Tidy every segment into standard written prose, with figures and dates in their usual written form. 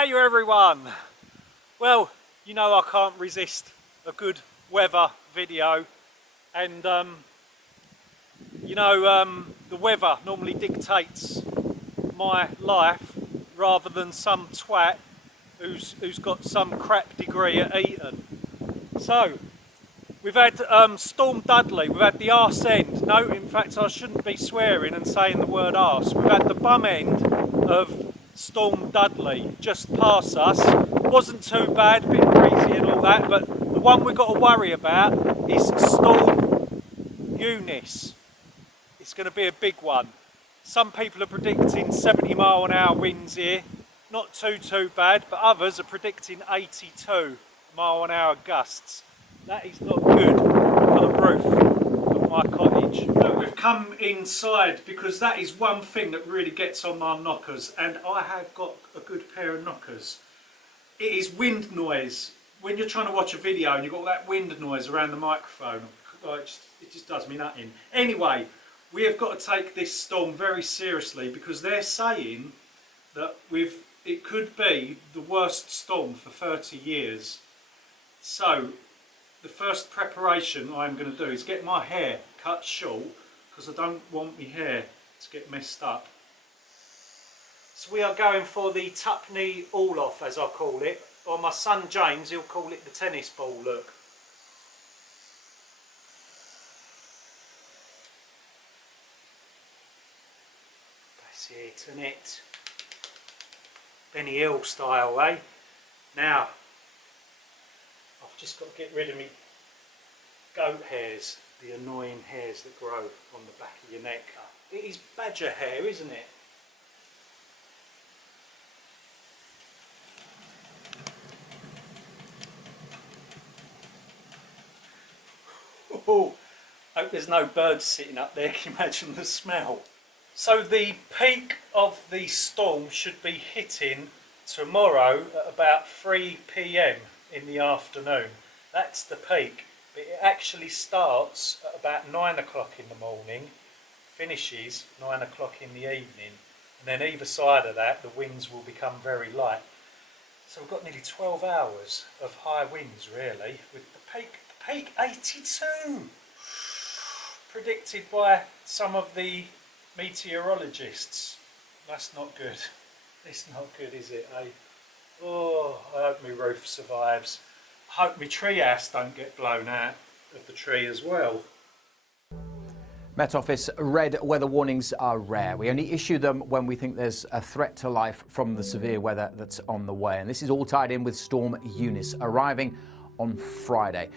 Hiya everyone! Well, you know I can't resist a good weather video, and the weather normally dictates my life rather than some twat who's got some crap degree at Eton. So we've had Storm Dudley, we've had the arse end. No, in fact I shouldn't be swearing and saying the word arse. We've had the bum end of Storm Dudley just past us. Wasn't too bad, a bit breezy and all that, but the one we've got to worry about is Storm Eunice. It's going to be a big one. Some people are predicting 70-mile-an-hour winds here. Not too bad, but others are predicting 82-mile-an-hour gusts. That is not good for the roof of my cottage. Look, we've come inside because that is one thing that really gets on my knockers, and I have got a good pair of knockers. It is wind noise. When you're trying to watch a video and you've got all that wind noise around the microphone, it just does me nothing. Anyway, we have got to take this storm very seriously because they're saying that it could be the worst storm for 30 years. So the first preparation I'm going to do is get my hair cut short because I don't want my hair to get messed up. So we are going for the Tupney all-off, as I call it, or my son James, he'll call it the tennis ball look. That's it, isn't it? Benny Hill style, eh? Now, I've just got to get rid of me goat hairs, the annoying hairs that grow on the back of your neck. It is badger hair, isn't it? Oh, hope there's no birds sitting up there. Can you imagine the smell? So the peak of the storm should be hitting tomorrow at about 3 PM in the afternoon. That's the peak, but it actually starts at about 9 o'clock in the morning, finishes 9 o'clock in the evening, and then either side of that the winds will become very light. So we've got nearly 12 hours of high winds really, with the peak 82 predicted by some of the meteorologists. That's not good. It's not good, is it, eh? Oh, I hope my roof survives. I hope my treehouse don't get blown out of the tree as well. Met Office, red weather warnings are rare. We only issue them when we think there's a threat to life from the severe weather that's on the way. And this is all tied in with Storm Eunice arriving on Friday.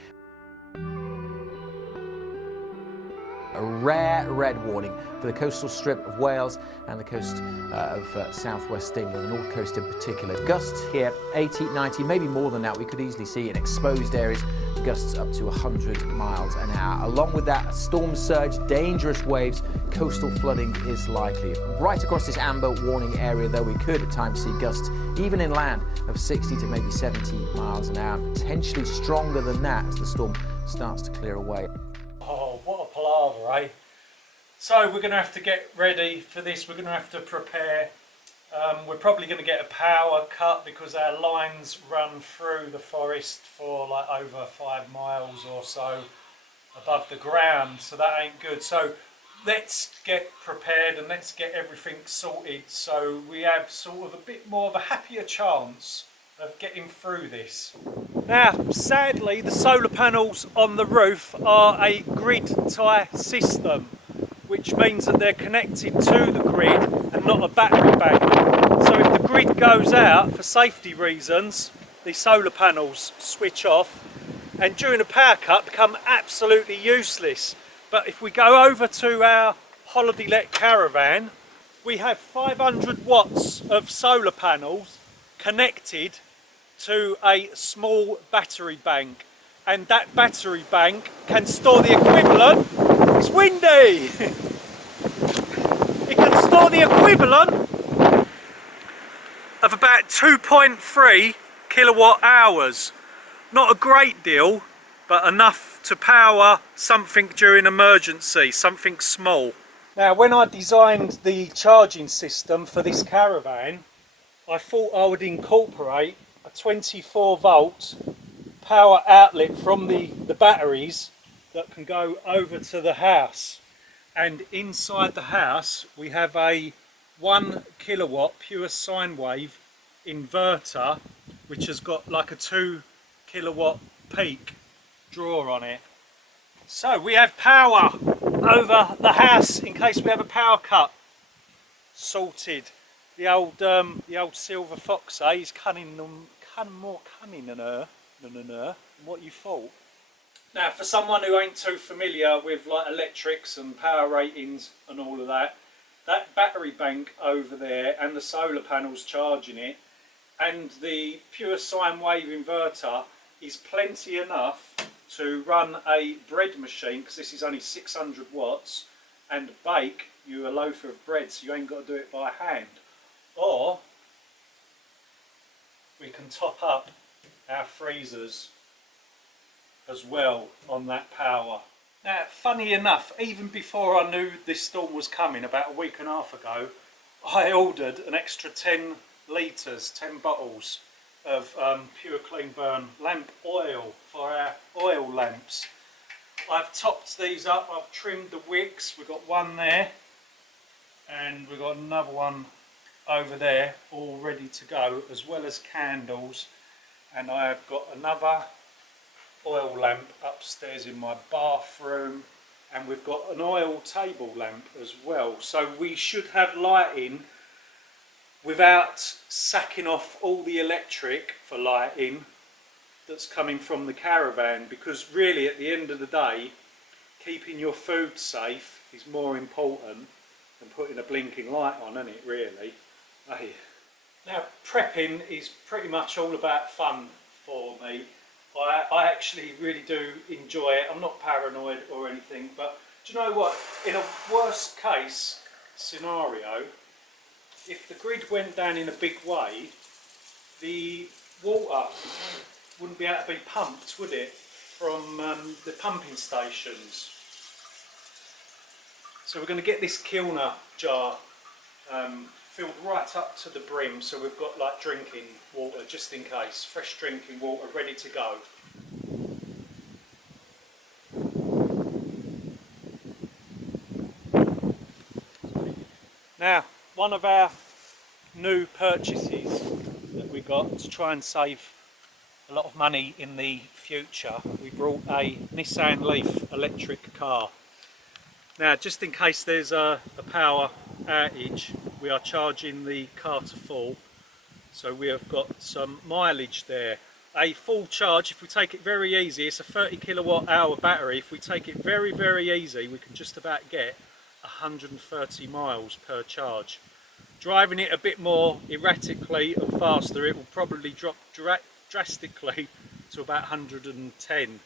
A rare red warning for the coastal strip of Wales and the coast of southwest England, the north coast in particular. Gusts here 80, 90, maybe more than that. We could easily see in exposed areas gusts up to 100 miles an hour. Along with that, storm surge, dangerous waves, coastal flooding is likely. Right across this amber warning area, though, we could at times see gusts, even inland, of 60 to maybe 70 miles an hour, potentially stronger than that as the storm starts to clear away. Oh, what a palaver, eh? So we're going to have to get ready for this. We're going to have to prepare. We're probably going to get a power cut because our lines run through the forest for like over 5 miles or so above the ground, so that ain't good. So let's get prepared and let's get everything sorted so we have sort of a bit more of a happier chance of getting through this. Now, sadly, the solar panels on the roof are a grid tie system, which means that they're connected to the grid and not a battery bank. So if the grid goes out for safety reasons, the solar panels switch off and during a power cut become absolutely useless. But if we go over to our holiday let caravan, we have 500 watts of solar panels connected to a small battery bank, and that battery bank can store the equivalent, it's windy, it can store the equivalent of about 2.3 kilowatt hours. Not a great deal, but enough to power something during emergency, something small. Now, when I designed the charging system for this caravan, I thought I would incorporate a 24 volt power outlet from the batteries that can go over to the house. And inside the house we have a 1 kilowatt pure sine wave inverter which has got like a 2 kilowatt peak draw on it. So we have power over the house in case we have a power cut. Sorted. The old silver fox, eh? He's more cunning than her, than what you thought. Now, for someone who ain't too familiar with like electrics and power ratings and all of that, that battery bank over there and the solar panels charging it and the pure sine wave inverter is plenty enough to run a bread machine, because this is only 600 watts, and bake you a loaf of bread, so you ain't got to do it by hand. Or we can top up our freezers as well on that power. Now, funny enough, even before I knew this storm was coming, about a week and a half ago, I ordered an extra 10 litres, 10 bottles of pure clean burn lamp oil for our oil lamps. I've topped these up, I've trimmed the wicks, we've got one there and we've got another one over there all ready to go, as well as candles, and I have got another oil lamp upstairs in my bathroom, and we've got an oil table lamp as well, so we should have lighting without sacking off all the electric for lighting that's coming from the caravan, because really at the end of the day keeping your food safe is more important than putting a blinking light on, isn't it, really? Hey. Now, prepping is pretty much all about fun for me. I actually really do enjoy it. I'm not paranoid or anything, but do you know what? In a worst case scenario, if the grid went down in a big way, the water wouldn't be able to be pumped, would it, from the pumping stations. So we're going to get this Kilner jar filled right up to the brim, so we've got like drinking water just in case, fresh drinking water ready to go. Now, one of our new purchases that we got to try and save a lot of money in the future, we brought a Nissan Leaf electric car. Now, just in case there's a power outage, we are charging the car to full, so we have got some mileage there. A full charge, if we take it very easy, it's a 30 kilowatt hour battery. If we take it very easy, we can just about get 130 miles per charge. Driving it a bit more erratically and faster, it will probably drop drastically to about 110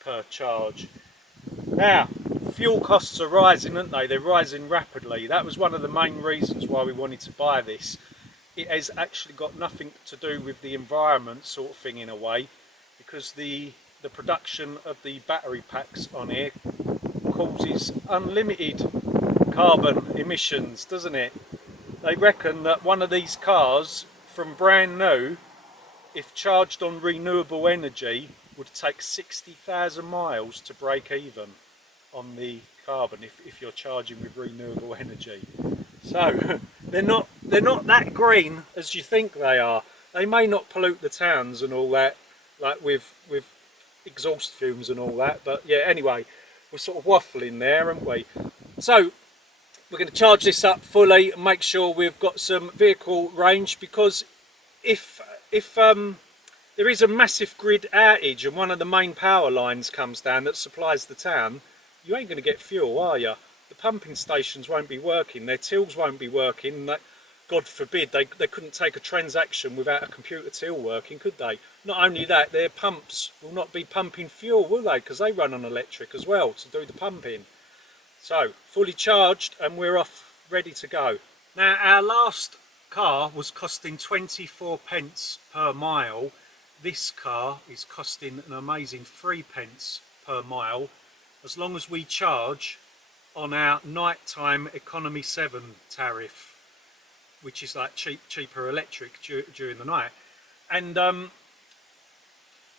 per charge. Now, fuel costs are rising, aren't they? They're rising rapidly. That was one of the main reasons why we wanted to buy this. It has actually got nothing to do with the environment, sort of thing, in a way, because the production of the battery packs on here causes unlimited carbon emissions, doesn't it? They reckon that one of these cars, from brand new, if charged on renewable energy, would take 60,000 miles to break even on the carbon if you're charging with renewable energy. So they're not that green as you think they are. They may not pollute the towns and all that, like with exhaust fumes and all that, but yeah, anyway, we're sort of waffling there, aren't we? So we're going to charge this up fully and make sure we've got some vehicle range, because if there is a massive grid outage and one of the main power lines comes down that supplies the town, you ain't going to get fuel, are you? The pumping stations won't be working, their tills won't be working. God forbid, they couldn't take a transaction without a computer till working, could they? Not only that, their pumps will not be pumping fuel, will they? Because they run on electric as well to do the pumping. So, fully charged and we're off, ready to go. Now, our last car was costing 24 pence per mile. This car is costing an amazing 3 pence per mile, as long as we charge on our nighttime economy 7 tariff. which is like cheaper electric during the night. And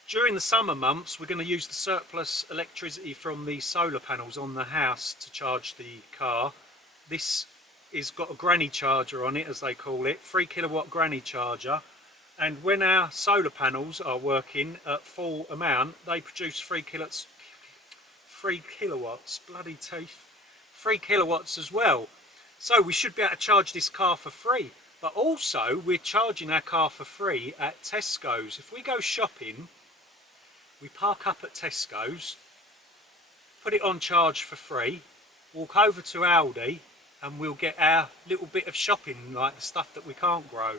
during the summer months, we're going to use the surplus electricity from the solar panels on the house to charge the car. This has got a granny charger on it, as they call it, 3 kilowatt granny charger. And when our solar panels are working at full amount, they produce 3 kilowatts, bloody teeth, 3 kilowatts as well. So we should be able to charge this car for free. But also, we're charging our car for free at Tesco's. If we go shopping, we park up at Tesco's, put it on charge for free, walk over to Aldi, and we'll get our little bit of shopping, like the stuff that we can't grow.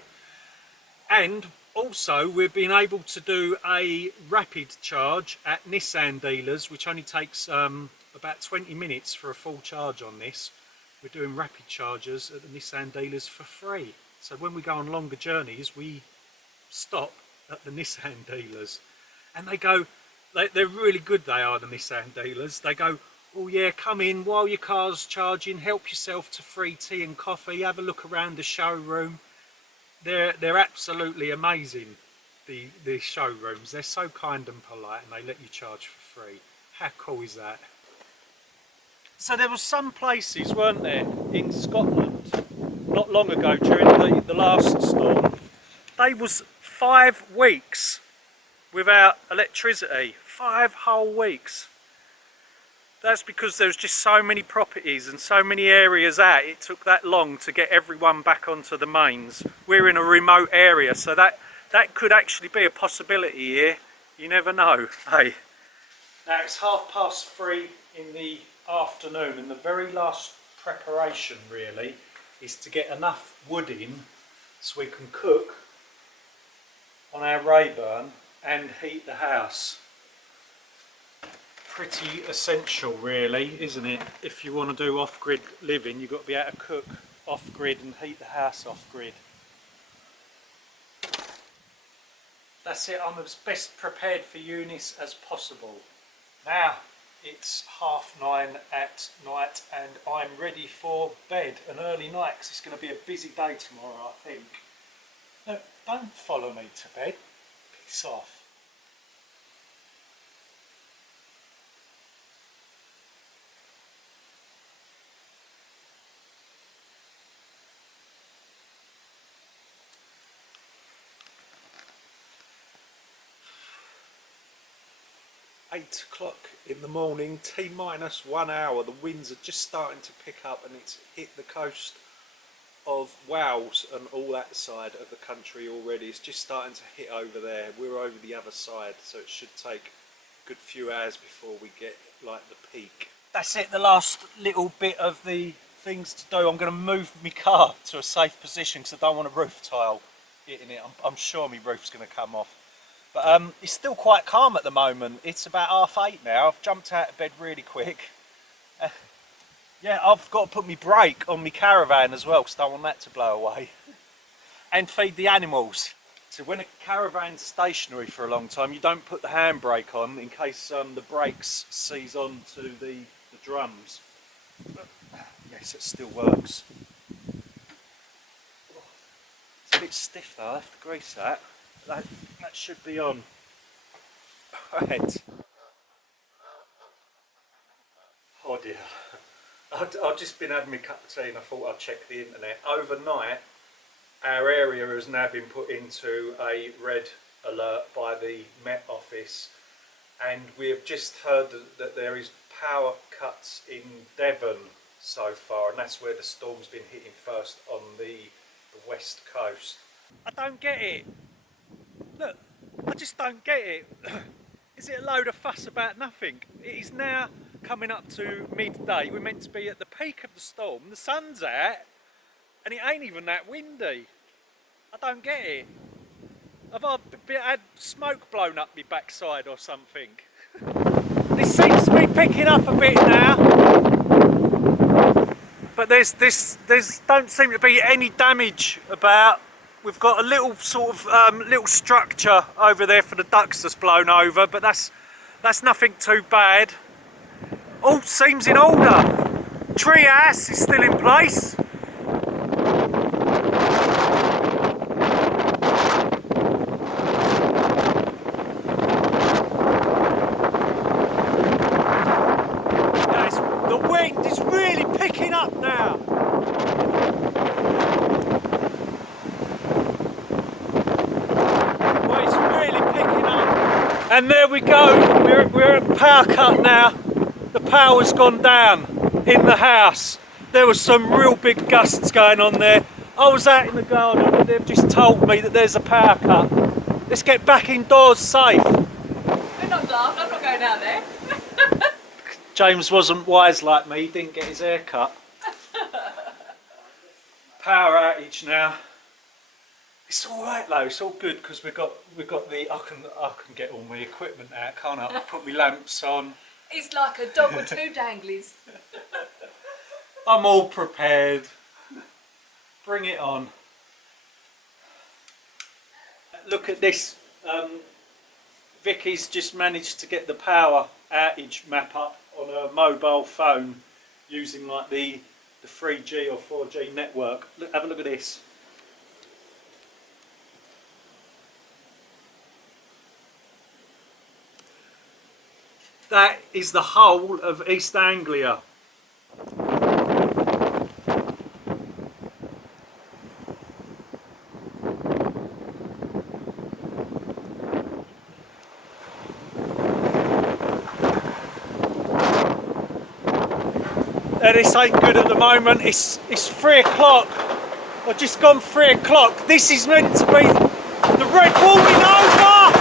And also, we've been able to do a rapid charge at Nissan dealers, which only takes about 20 minutes for a full charge on this. We're doing rapid chargers at the Nissan dealers for free. So when we go on longer journeys, we stop at the Nissan dealers. And they go, they're really good, they are, the Nissan dealers. They go, oh yeah, come in while your car's charging, help yourself to free tea and coffee, have a look around the showroom. They're absolutely amazing, the showrooms. They're so kind and polite, and they let you charge for free. How cool is that? So there were some places, weren't there, in Scotland, not long ago during the last storm, they was 5 weeks without electricity. 5 whole weeks. That's because there was just so many properties and so many areas out, it took that long to get everyone back onto the mains. We're in a remote area, so that could actually be a possibility here. You never know, hey. Now it's 3:30 in the afternoon, and the very last preparation really is to get enough wood in so we can cook on our Rayburn and heat the house. Pretty essential really, isn't it? If you want to do off-grid living, you've got to be able to cook off-grid and heat the house off-grid. That's it, I'm as best prepared for Eunice as possible. Now it's 9:30 at night and I'm ready for bed, an early night, because it's going to be a busy day tomorrow, I think. No, don't follow me to bed, piss off. Eight o'clock in the morning, T-minus 1 hour. The winds are just starting to pick up and it's hit the coast of Wales and all that side of the country already. It's just starting to hit over there. We're over the other side, so it should take a good few hours before we get like the peak. That's it, the last little bit of the things to do. I'm going to move my car to a safe position because I don't want a roof tile hitting it. I'm sure my roof's going to come off. But it's still quite calm at the moment. It's about 8:30 now. I've jumped out of bed really quick. Yeah, I've got to put my brake on my caravan as well because I don't want that to blow away. And feed the animals. So when a caravan's stationary for a long time, you don't put the handbrake on in case the brakes seize on to the drums. But, yes, it still works. It's a bit stiff though, I have to grease that. That should be on. Right. Oh dear. I've just been having my cup of tea and I thought I'd check the internet. Overnight, our area has now been put into a red alert by the Met Office, and we have just heard that there is power cuts in Devon so far, and that's where the storm's been hitting first on the west coast. I don't get it. Look, I just don't get it. Is it a load of fuss about nothing? It is now coming up to midday. We're meant to be at the peak of the storm. The sun's out and it ain't even that windy. I don't get it. Have I had smoke blown up my backside or something? This seems to be picking up a bit now. But there's don't seem to be any damage about. We've got a little sort of little structure over there for the ducks that's blown over, but that's nothing too bad. All seems in order. Tree house is still in place. And there we go, we're at power cut now. The power's gone down in the house. There was some real big gusts going on there. I was out in the garden and they've just told me that there's a power cut. Let's get back indoors safe. We're not daft, I'm not going down there. James wasn't wise like me, he didn't get his hair cut. Power outage now. It's all right though. It's all good because we've got the. I can get all my equipment out, can't I? Put my lamps on. It's like a dog with two danglies. I'm all prepared. Bring it on. Look at this. Vicky's just managed to get the power outage map up on her mobile phone using like the 3G or 4G network. Look, have a look at this. That is the whole of East Anglia. This ain't good at the moment. It's 3 o'clock. I've just gone 3 o'clock. This is meant to be the red warning over.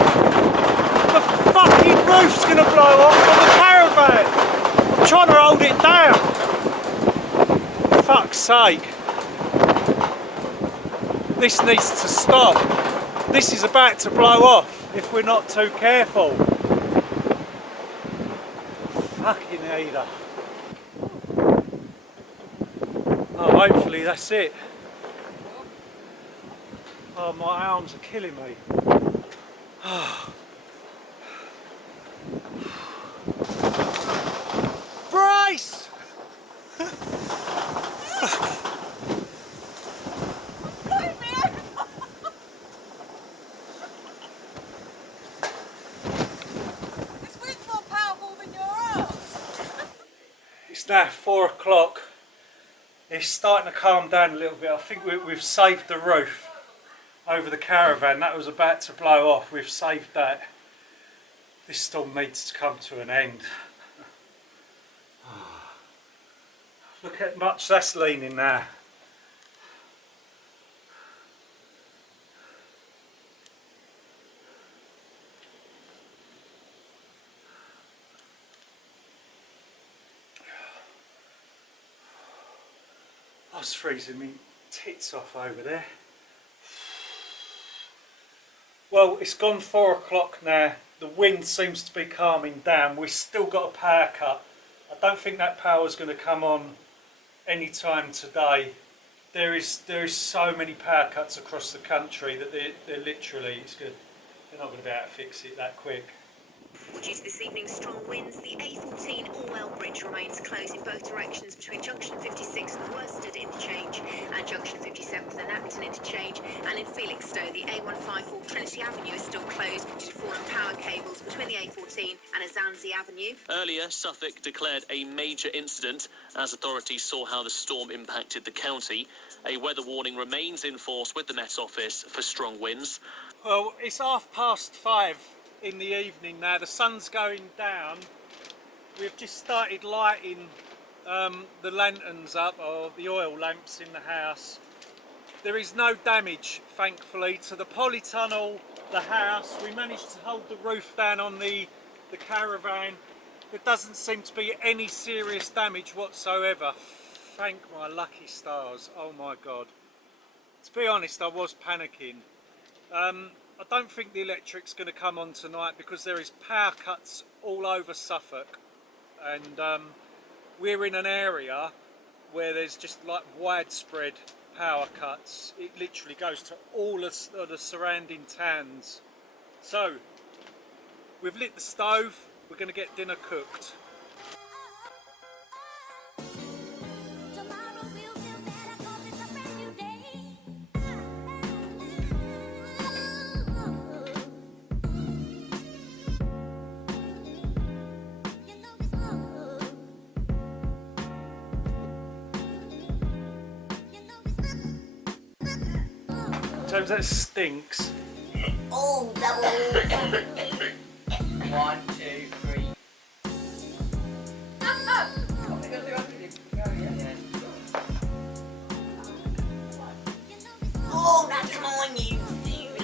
The fucking roof's gonna blow off on the caravan. I'm trying to hold it down. Fuck's sake. This needs to stop. This is about to blow off if we're not too careful. Fucking either. Oh, hopefully that's it. Oh, my arms are killing me. Brace! This wind's more powerful than your arse. It's now 4 o'clock. It's starting to calm down a little bit. I think we've saved the roof over the caravan. That was about to blow off. We've saved that. This storm needs to come to an end. Look how much that's leaning now. I was freezing me tits off over there. Well, it's gone 4 o'clock now. The wind seems to be calming down. We've still got a power cut. I don't think that power's going to come on any time today. There is so many power cuts across the country that they're literally, they're not going to be able to fix it that quick. Due to this evening's strong winds, the A14 Orwell Bridge remains closed in both directions between Junction 56 and the Worsted interchange and Junction 57 and the Napton interchange. And in Felixstowe, the A154 Trinity Avenue is still closed due to fallen power cables between the A14 and Azanzi Avenue. Earlier, Suffolk declared a major incident as authorities saw how the storm impacted the county. A weather warning remains in force with the Met Office for strong winds. Well, it's 5:30 in the evening now. The sun's going down. We've just started lighting the lanterns up, or the oil lamps in the house. There is no damage, thankfully, to the polytunnel, the house. We managed to hold the roof down on the caravan. There doesn't seem to be any serious damage whatsoever. Thank my lucky stars. Oh my God. To be honest, I was panicking. I don't think the electric's going to come on tonight because there is power cuts all over Suffolk, and we're in an area where there's just like widespread power cuts. It literally goes to all of the surrounding towns. So we've lit the stove, we're going to get dinner cooked. James, that stinks. Oh, double. 1, 2, 3. Oh, that's mine, you fool!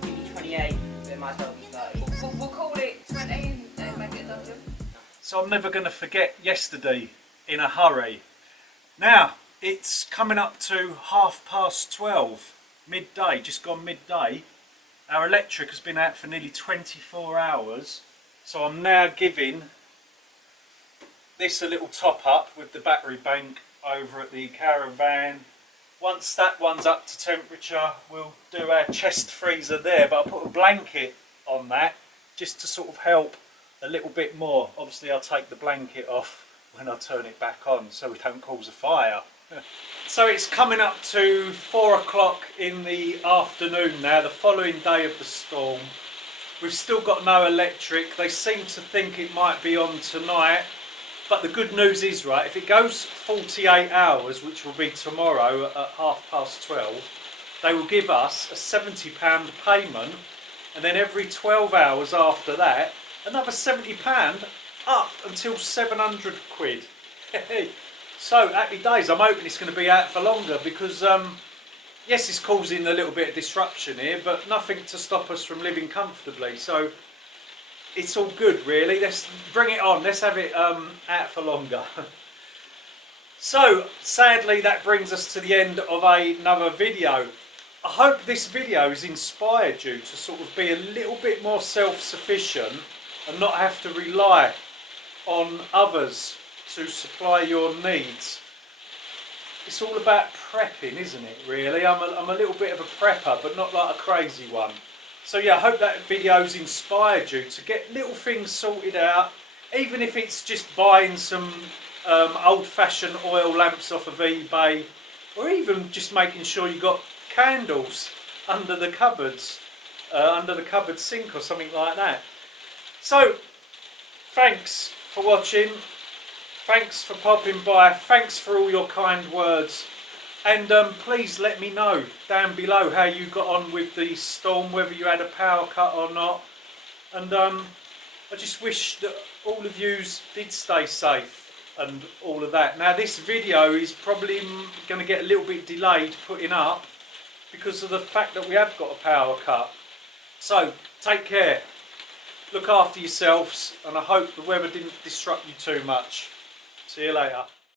Give me 28. It might as well be 30. We'll call it 20 and make it a dungeon. So I'm never going to forget yesterday in a hurry. Now, it's coming up to 12:30, midday, just gone midday. Our electric has been out for nearly 24 hours. So I'm now giving this a little top up with the battery bank over at the caravan. Once that one's up to temperature, we'll do our chest freezer there, but I'll put a blanket on that just to sort of help a little bit more. Obviously I'll take the blanket off when I turn it back on so we don't cause a fire. So it's coming up to 4 o'clock in the afternoon now, the following day of the storm. We've still got no electric. They seem to think it might be on tonight, but the good news is, right, if it goes 48 hours, which will be tomorrow at 12:30, they will give us a £70 payment, and then every 12 hours after that, another £70 up until 700 quid. So happy days. I'm hoping it's going to be out for longer because yes, it's causing a little bit of disruption here, but nothing to stop us from living comfortably. So it's all good, really. Let's bring it on. Let's have it out for longer. So sadly, that brings us to the end of another video. I hope this video has inspired you to sort of be a little bit more self-sufficient and not have to rely on others to supply your needs. It's all about prepping, isn't it, really? I'm a little bit of a prepper, but not like a crazy one. So yeah, I hope that video's inspired you to get little things sorted out, even if it's just buying some old-fashioned oil lamps off of eBay, or even just making sure you got candles under the cupboards, under the cupboard sink or something like that. So, thanks for watching. Thanks for popping by. Thanks for all your kind words. And please let me know down below how you got on with the storm, whether you had a power cut or not. And I just wish that all of you did stay safe and all of that. Now this video is probably going to get a little bit delayed putting up because of the fact that we have got a power cut. So take care, look after yourselves, and I hope the weather didn't disrupt you too much. See you later.